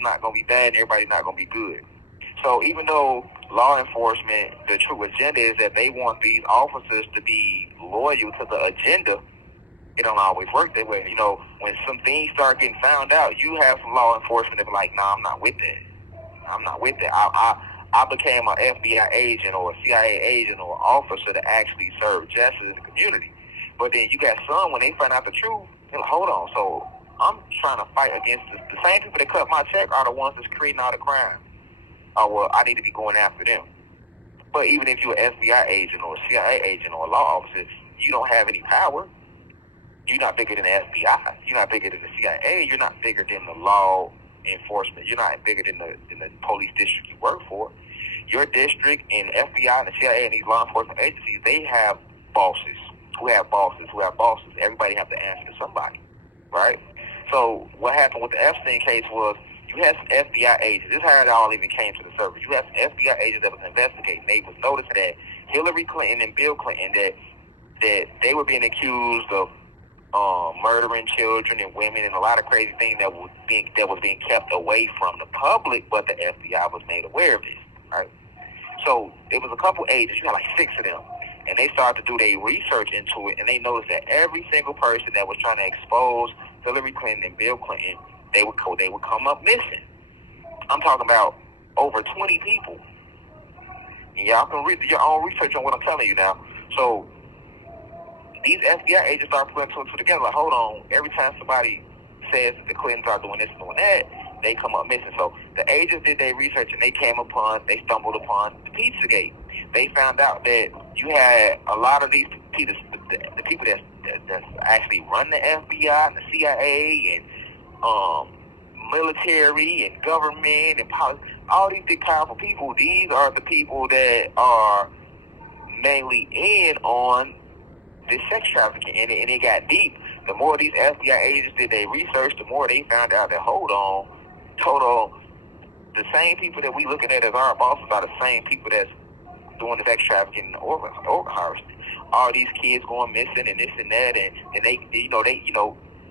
not going to be bad and everybody's not going to be good. So even though law enforcement, the true agenda is that they want these officers to be loyal to the agenda, it don't always work that way. When some things start getting found out, you have some law enforcement that be like, nah, I'm not with that. I'm not with that. I became an FBI agent or a CIA agent or an officer to actually serve justice in the community. But then you got some, when they find out the truth, they're like, hold on, so I'm trying to fight against the same people that cut my check are the ones that's creating all the crime. Oh, well, I need to be going after them. But even if you're an FBI agent or a CIA agent or a law officer, you don't have any power. You're not bigger than the FBI. You're not bigger than the CIA. You're not bigger than the law enforcement. You're not bigger than the police district you work for. Your district and FBI and the CIA and these law enforcement agencies, they have bosses who have bosses who have bosses. Everybody have to answer to somebody, right? So what happened with the Epstein case was you had some FBI agents. This is how it all even came to the surface. You had some FBI agents that was investigating. They was noticing that Hillary Clinton and Bill Clinton, that they were being accused of murdering children and women and a lot of crazy things that was being kept away from the public, but the FBI was made aware of this, right? So it was a couple agents, you had like 6 of them, and they started to do their research into it, and they noticed that every single person that was trying to expose Hillary Clinton and Bill Clinton, they would come up missing. I'm talking about over 20 people. And y'all can read your own research on what I'm telling you now. So these FBI agents start putting two and two together. Like, hold on, every time somebody says that the Clintons are doing this and doing that, they come up missing. So the agents did their research and they stumbled upon the Pizzagate. They found out that you had a lot of these people, the people that's actually run the FBI and the CIA and military and government and politics, all these big powerful people. These are the people that are mainly in on this sex trafficking, and it got deep. The more these FBI agents did their research, the more they found out that, hold on, the same people that we looking at as our bosses are the same people that's doing the sex trafficking and organ harvesting. All these kids going missing and this and that, and they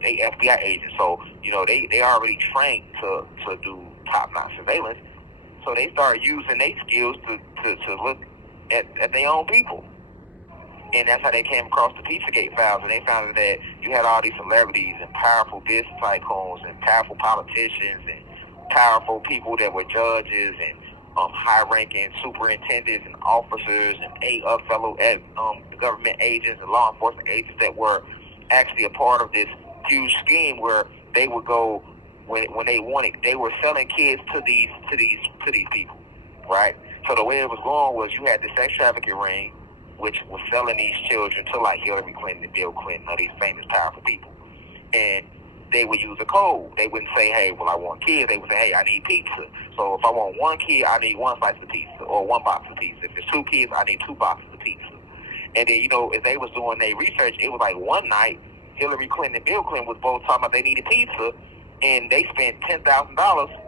FBI agents, so they already trained to do top-notch surveillance. So they start using their skills to look at their own people. And that's how they came across the Pizzagate files, and they found that you had all these celebrities and powerful business tycoons and powerful politicians and powerful people that were judges and high-ranking superintendents and officers and fellow government agents and law enforcement agents that were actually a part of this huge scheme where they would go when they wanted. They were selling kids to these people, right? So the way it was going was you had the sex trafficking ring, which was selling these children to like Hillary Clinton and Bill Clinton, all these famous, powerful people. And they would use a code. They wouldn't say, hey, well, I want kids. They would say, hey, I need pizza. So if I want 1 kid, I need 1 slice of pizza or 1 box of pizza. If it's 2 kids, I need 2 boxes of pizza. And then, as they was doing their research, it was like one night, Hillary Clinton and Bill Clinton was both talking about they needed pizza, and they spent $10,000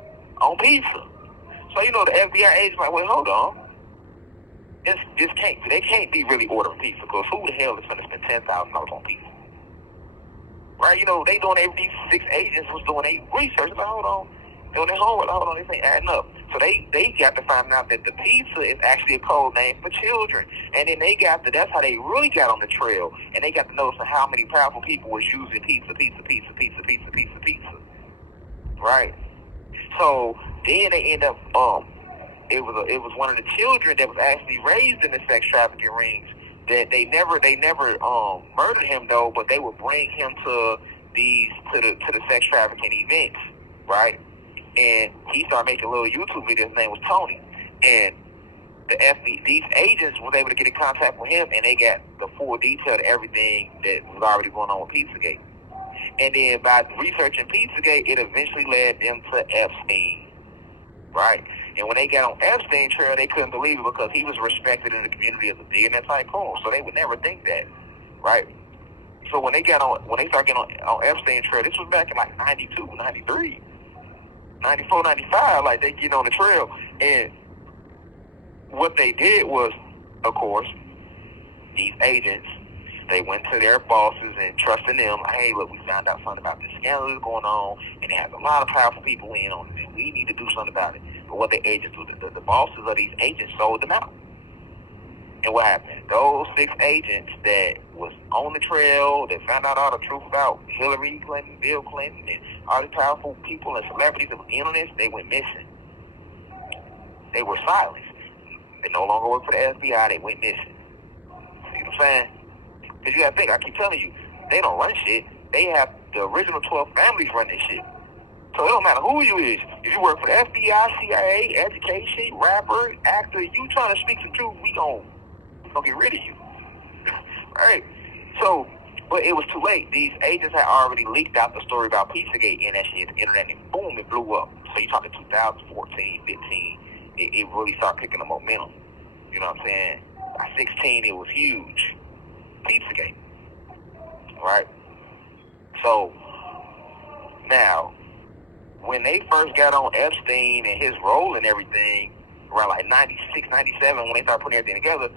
on pizza. So, the FBI agent's like, wait, hold on. They can't be really ordering pizza, because who the hell is going to spend $10,000 on pizza? Right? They doing these 6 agents was doing their research. Like, hold on. Doing their homework. Hold on, this ain't adding up. So they got to find out that the pizza is actually a code name for children. And then that's how they really got on the trail. And they got to notice how many powerful people was using pizza. Right? So then they end up, it was one of the children that was actually raised in the sex trafficking rings. That they never murdered him though, but they would bring him to the sex trafficking events, right? And he started making little YouTube videos. His name was Tony, and these agents was able to get in contact with him, and they got the full detail to everything that was already going on with Pizzagate. And then by researching Pizzagate, it eventually led them to Epstein, right? And when they got on Epstein's trail, they couldn't believe it because he was respected in the community as a billionaire tycoon. So they would never think that, right? So when they started getting on Epstein's trail, this was back in like 92, 93, 94, 95, like they getting on the trail. And what they did was, of course, these agents They went to their bosses and trusting them. Hey, look, we found out something about this scandal that's going on, and it has a lot of powerful people in on it, and we need to do something about it. But what the agents do, the bosses of these agents sold them out. And what happened? Those 6 agents that was on the trail, that found out all the truth about Hillary Clinton, Bill Clinton, and all these powerful people and celebrities that were in on this, they went missing. They were silenced. They no longer work for the FBI. They went missing. See what I'm saying? Because you got to think, I keep telling you, they don't run shit. They have the original 12 families run this shit. So it don't matter who you is. If you work for the FBI, CIA, education, rapper, actor, you trying to speak some truth, we gon' get rid of you. Right? So, but it was too late. These agents had already leaked out the story about Pizzagate and that shit, the internet, and boom, it blew up. So you talking 2014, 15, it really started picking up momentum. You know what I'm saying? By 16, it was huge. Pizzagate. Right? So, now, when they first got on Epstein and his role and everything, around like 96, 97, when they started putting everything together,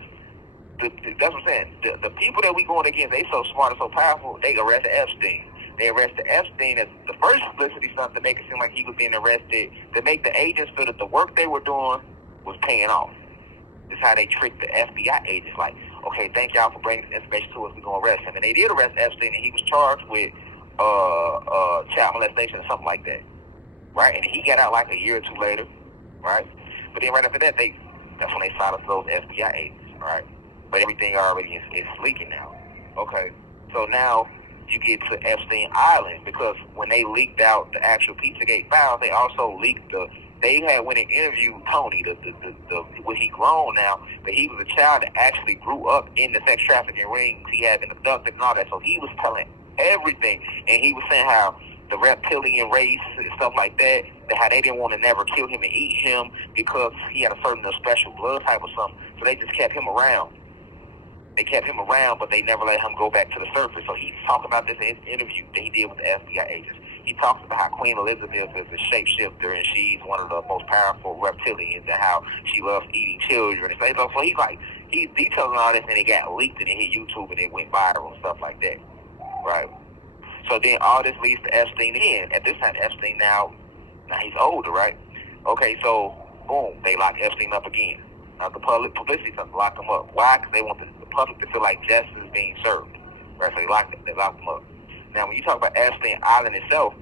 that's what I'm saying. The people that we going against, they so smart and so powerful, they arrested Epstein. They arrested Epstein as the first publicity stunt to make it seem like he was being arrested, to make the agents feel that the work they were doing was paying off. This is how they tricked the FBI agents. Like, okay, thank y'all for bringing this information to us. We're going to arrest him. And they did arrest Epstein, and he was charged with child molestation or something like that. Right? And he got out like a year or two later. Right? But then right after that, that's when they silenced those FBI agents. Right? But everything already is leaking now. Okay, so now you get to Epstein Island, because when they leaked out the actual Pizzagate files, they also leaked they had went and interviewed Tony, when he grown now, but he was a child that actually grew up in the sex trafficking rings. He had been abducted and all that, so he was telling everything, and he was saying how the reptilian race and stuff like that, how they didn't want to never kill him and eat him because he had a certain special blood type or something, so they just kept him around. They kept him around, but they never let him go back to the surface. So he's talking about this in his interview that he did with the FBI agents. He talks about how Queen Elizabeth is a shapeshifter and she's one of the most powerful reptilians, and how she loves eating children. So he's detailing all this, and it got leaked and it hit YouTube and it went viral and stuff like that. Right? So then all this leads to Epstein again. At this time, Epstein now he's older, right? Okay, so boom, they lock Epstein up again. Now the publicity to lock him up. Why? Because they want the public to feel like justice is being served. Right? So they lock him up. Now when you talk about Epstein Island itself,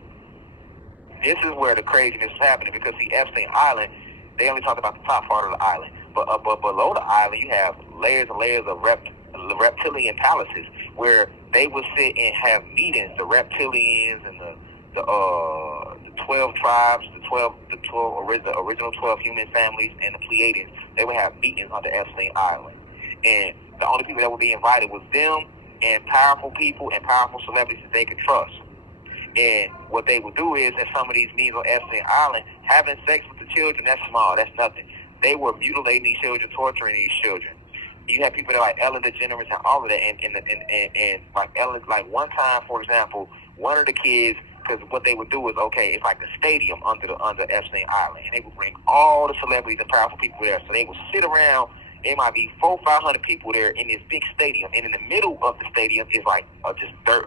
this is where the craziness is happening, because see, Epstein Island, they only talk about the top part of the island. But below the island, you have layers and layers of reptilian palaces where they would sit and have meetings, the reptilians and the 12 tribes, the original 12 human families, and the Pleiadians. They would have meetings on the Epstein Island, and the only people that would be invited was them and powerful people and powerful celebrities that they could trust. And what they would do is, at some of these meetings on Epstein Island, having sex with the children, that's small, that's nothing. They were mutilating these children, torturing these children. You have people that like Ellen DeGeneres and all of that, and like Ellen, like one time, for example, one of the kids, because what they would do is, okay, it's like a stadium under Epstein Island, and they would bring all the celebrities and powerful people there. So they would sit around. There might be 400-500 people there in this big stadium, and in the middle of the stadium is like just dirt.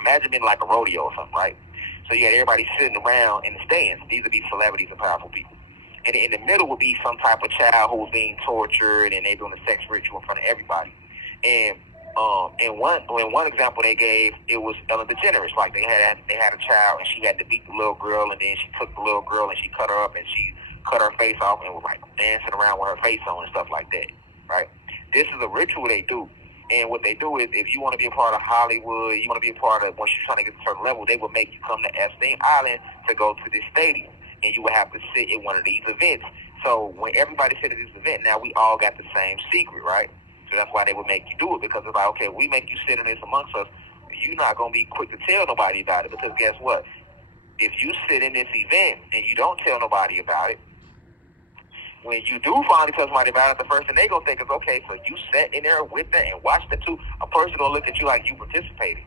Imagine being like a rodeo or something, right? So you had everybody sitting around in the stands. These would be celebrities and powerful people. And in the middle would be some type of child who was being tortured, and they doing a sex ritual in front of everybody. And in one example they gave, it was Ellen DeGeneres. Like they had a child, and she had to beat the little girl, and then she took the little girl and she cut her up, and she cut her face off and was like dancing around with her face on and stuff like that. Right? This is a ritual they do. And what they do is, if you want to be a part of Hollywood, you want to be a part of, once you're trying to get to a certain level, they will make you come to Epstein Island to go to this stadium. And you would have to sit in one of these events. So when everybody sit at this event, now we all got the same secret, right? So that's why they would make you do it, because it's like, okay, we make you sit in this amongst us, you're not going to be quick to tell nobody about it, because guess what? If you sit in this event and you don't tell nobody about it, when you do finally tell somebody about it, the first thing they going to think is, okay, so you sat in there with that and watched it too. A person going to look at you like you participated.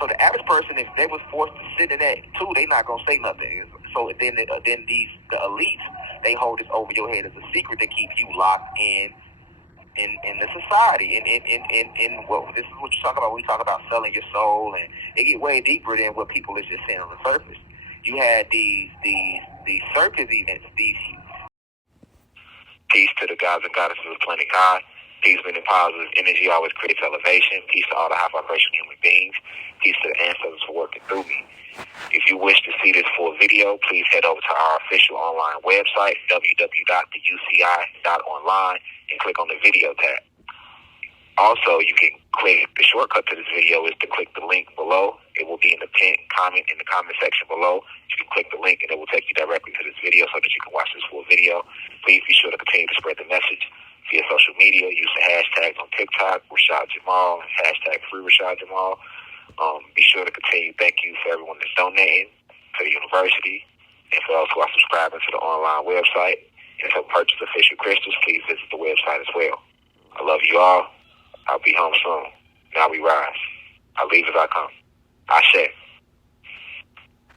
So the average person, if they was forced to sit in that too, they not gonna say nothing. So then the elites, they hold this over your head as a secret to keep you locked in in the society. In what this is what you talk about. We talk about selling your soul, and it get way deeper than what people is just saying on the surface. You had these circus events, these. Peace to the gods and goddesses of planet God. Peace, meaning positive energy always creates elevation. Peace to all the high vibration human beings. Peace to the ancestors for working through me. If you wish to see this full video, please head over to our official online website, www.theuci.online, and click on the video tab. Also, you can click, the shortcut to this video is to click the link below. It will be in the pinned comment in the comment section below. You can click the link and it will take you directly to this video so that you can watch this full video. Please be sure to continue to spread the message via social media. Use the hashtags on TikTok, Rashad Jamal, and hashtag free Rashad Jamal. Be sure to continue. Thank you for everyone that's donating to the university and for those who are subscribing to the online website. And to purchase official crystals, please visit the website as well. I love you all. I'll be home soon. Now we rise. I leave as I come. Ashe.